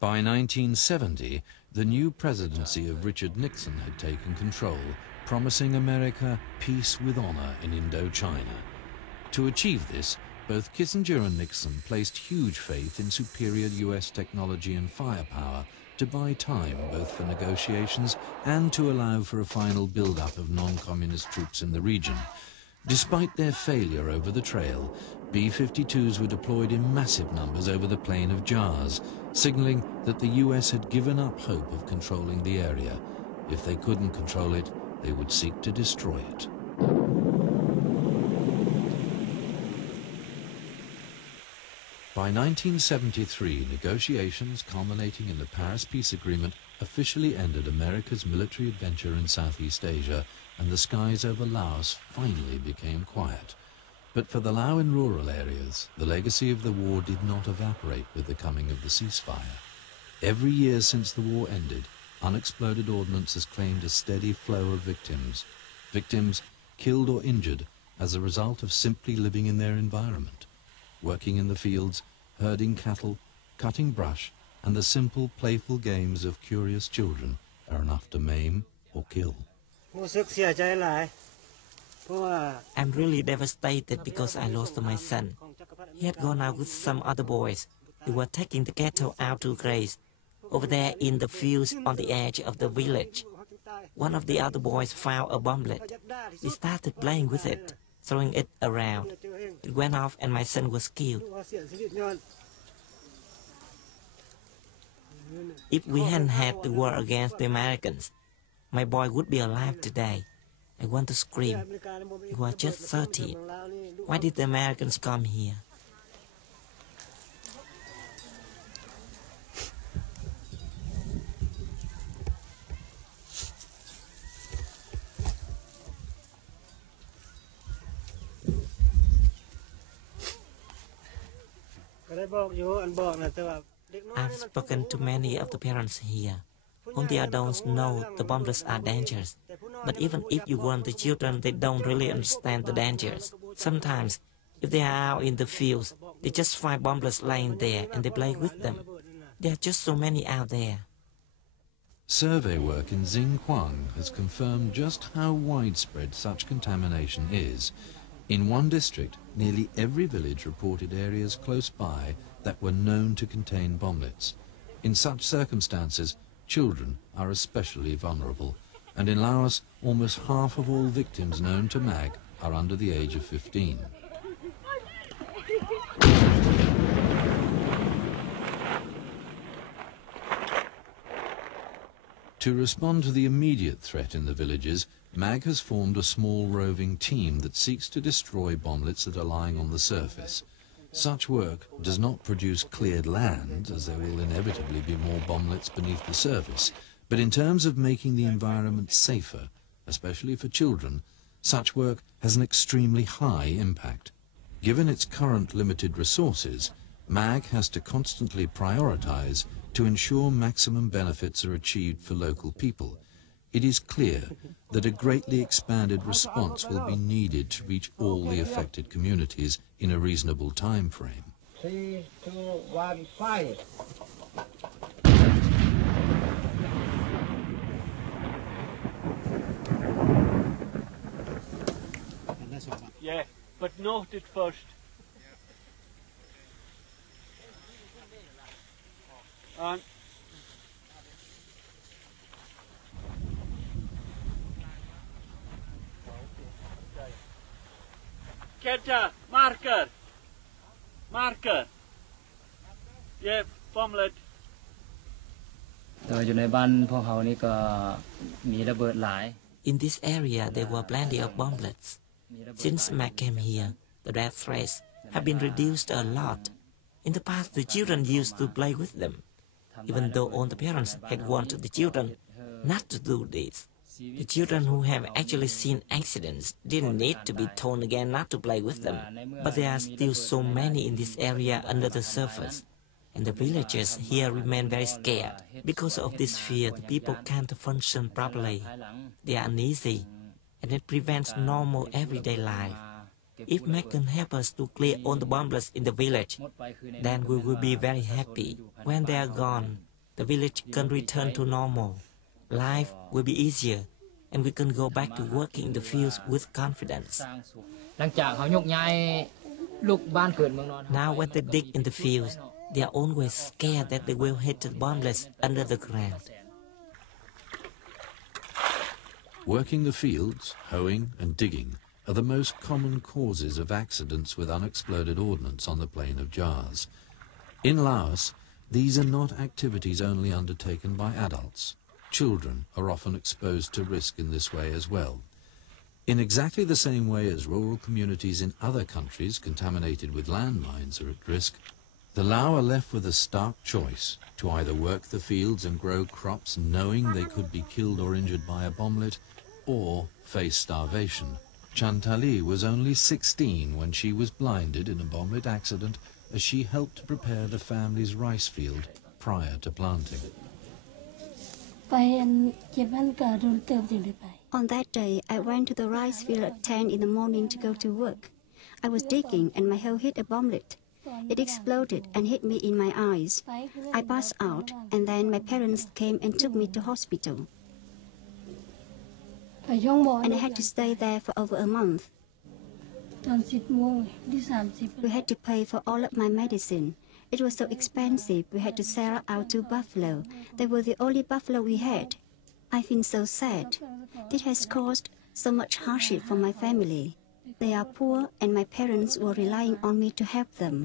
By 1970, the new presidency of Richard Nixon had taken control, promising America peace with honor in Indochina. To achieve this, both Kissinger and Nixon placed huge faith in superior US technology and firepower to buy time both for negotiations and to allow for a final build-up of non-communist troops in the region. Despite their failure over the trail, B-52s were deployed in massive numbers over the plain of Jars, signaling that the US had given up hope of controlling the area. If they couldn't control it, they would seek to destroy it. By 1973, negotiations culminating in the Paris Peace Agreement officially ended America's military adventure in Southeast Asia, and the skies over Laos finally became quiet. But for the Lao in rural areas, the legacy of the war did not evaporate with the coming of the ceasefire. Every year since the war ended, unexploded ordnance has claimed a steady flow of victims. Victims killed or injured as a result of simply living in their environment. Working in the fields, herding cattle, cutting brush, and the simple, playful games of curious children are enough to maim or kill. I'm really devastated because I lost my son. He had gone out with some other boys. They were taking the cattle out to graze, over there in the fields on the edge of the village. One of the other boys found a bomblet. He started playing with it, throwing it around. It went off and my son was killed. If we hadn't had the war against the Americans, my boy would be alive today. I want to scream. He was just 13. Why did the Americans come here? I've spoken to many of the parents here. Only adults know the bomblets are dangerous. But even if you warn the children, they don't really understand the dangers. Sometimes, if they are out in the fields, they just find bomblets lying there and they play with them. There are just so many out there. Survey work in Xinjiang has confirmed just how widespread such contamination is. In one district, nearly every village reported areas close by that were known to contain bomblets. In such circumstances, children are especially vulnerable, and in Laos, almost half of all victims known to MAG are under the age of 15. To respond to the immediate threat in the villages, MAG has formed a small roving team that seeks to destroy bomblets that are lying on the surface. Such work does not produce cleared land, as there will inevitably be more bomblets beneath the surface, but in terms of making the environment safer, especially for children, such work has an extremely high impact. Given its current limited resources, MAG has to constantly prioritize to ensure maximum benefits are achieved for local people. It is clear that a greatly expanded response will be needed to reach all the affected communities in a reasonable time frame. 3, 2, 1, fire! Yeah, but note it first. And Kenta, marker. Marker. Yeah, bomblet. อยู่ในบ้านพวกเขานี่ก็มีระเบิดหลาย In this area, there were plenty of bomblets. Since Mac came here, the death threats have been reduced a lot. In the past, the children used to play with them, even though all the parents had warned the children not to do this. The children who have actually seen accidents didn't need to be told again not to play with them. But there are still so many in this area under the surface. And the villagers here remain very scared. Because of this fear, the people can't function properly. They are uneasy, and it prevents normal everyday life. If Mac can help us to clear all the bomblets in the village, then we will be very happy. When they are gone, the village can return to normal. Life will be easier, and we can go back to working in the fields with confidence. หลังจากเขายกย้ายลูกบ้านเกิดเมืองนอน Now when they dig in the fields, they are always scared that they will hit the bomblets under the ground. Working the fields, hoeing and digging are the most common causes of accidents with unexploded ordnance on the plain of Jars. In Laos, these are not activities only undertaken by adults. Children are often exposed to risk in this way as well. In exactly the same way as rural communities in other countries contaminated with landmines are at risk, the Lao are left with a stark choice to either work the fields and grow crops knowing they could be killed or injured by a bomblet, or face starvation. Chantali was only 16 when she was blinded in a bomblet accident as she helped to prepare the family's rice field prior to planting. On that day, I went to the rice field at 10 in the morning to go to work. I was digging and my hoe hit a bomblet. It exploded and hit me in my eyes. I passed out and then my parents came and took me to hospital. And I had to stay there for over a month. We had to pay for all of my medicine. It was so expensive, we had to sell our 2 buffalo. They were the only buffalo we had. I feel so sad. It has caused so much hardship for my family. They are poor and my parents were relying on me to help them.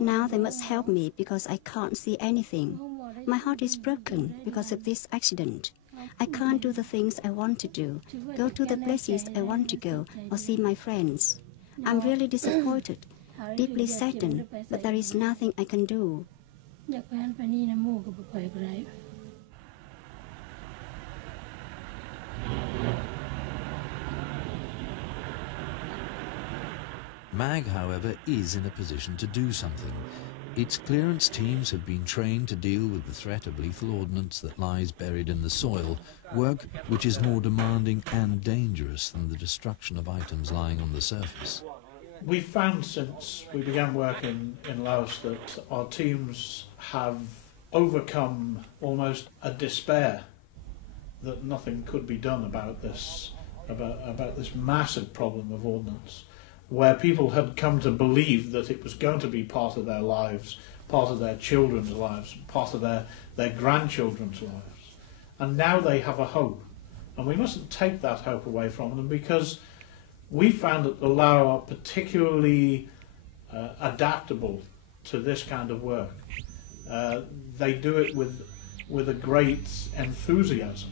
Now they must help me because I can't see anything. My heart is broken because of this accident. I can't do the things I want to do, go to the places I want to go, or see my friends. I'm really disappointed, deeply saddened, but there is nothing I can do. MAG, however, is in a position to do something. Its clearance teams have been trained to deal with the threat of lethal ordnance that lies buried in the soil, work which is more demanding and dangerous than the destruction of items lying on the surface. We've found since we began working in Laos that our teams have overcome almost a despair that nothing could be done about this massive problem of ordnance, where people had come to believe that it was going to be part of their lives, part of their children's lives, part of their grandchildren's lives. And now they have a hope. And we mustn't take that hope away from them, because we found that the Lao are particularly adaptable to this kind of work. They do it with a great enthusiasm.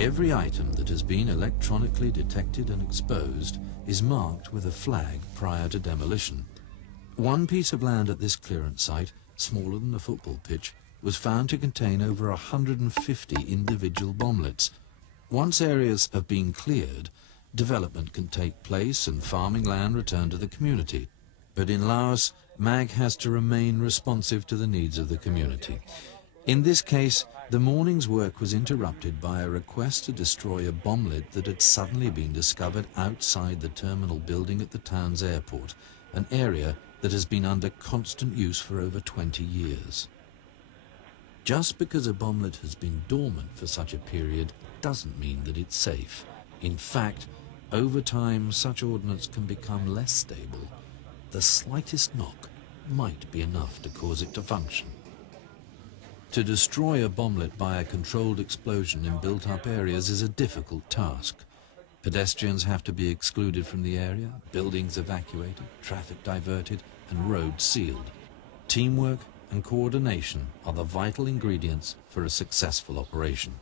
Every item that has been electronically detected and exposed is marked with a flag prior to demolition. One piece of land at this clearance site, smaller than a football pitch, was found to contain over 150 individual bomblets. Once areas have been cleared, development can take place and farming land returned to the community. But in Laos, MAG has to remain responsive to the needs of the community. In this case, the morning's work was interrupted by a request to destroy a bomblet that had suddenly been discovered outside the terminal building at the town's airport, an area that has been under constant use for over 20 years. Just because a bomblet has been dormant for such a period doesn't mean that it's safe. In fact, over time, such ordnance can become less stable. The slightest knock might be enough to cause it to function. To destroy a bomblet by a controlled explosion in built-up areas is a difficult task. Pedestrians have to be excluded from the area, buildings evacuated, traffic diverted, and roads sealed. Teamwork and coordination are the vital ingredients for a successful operation.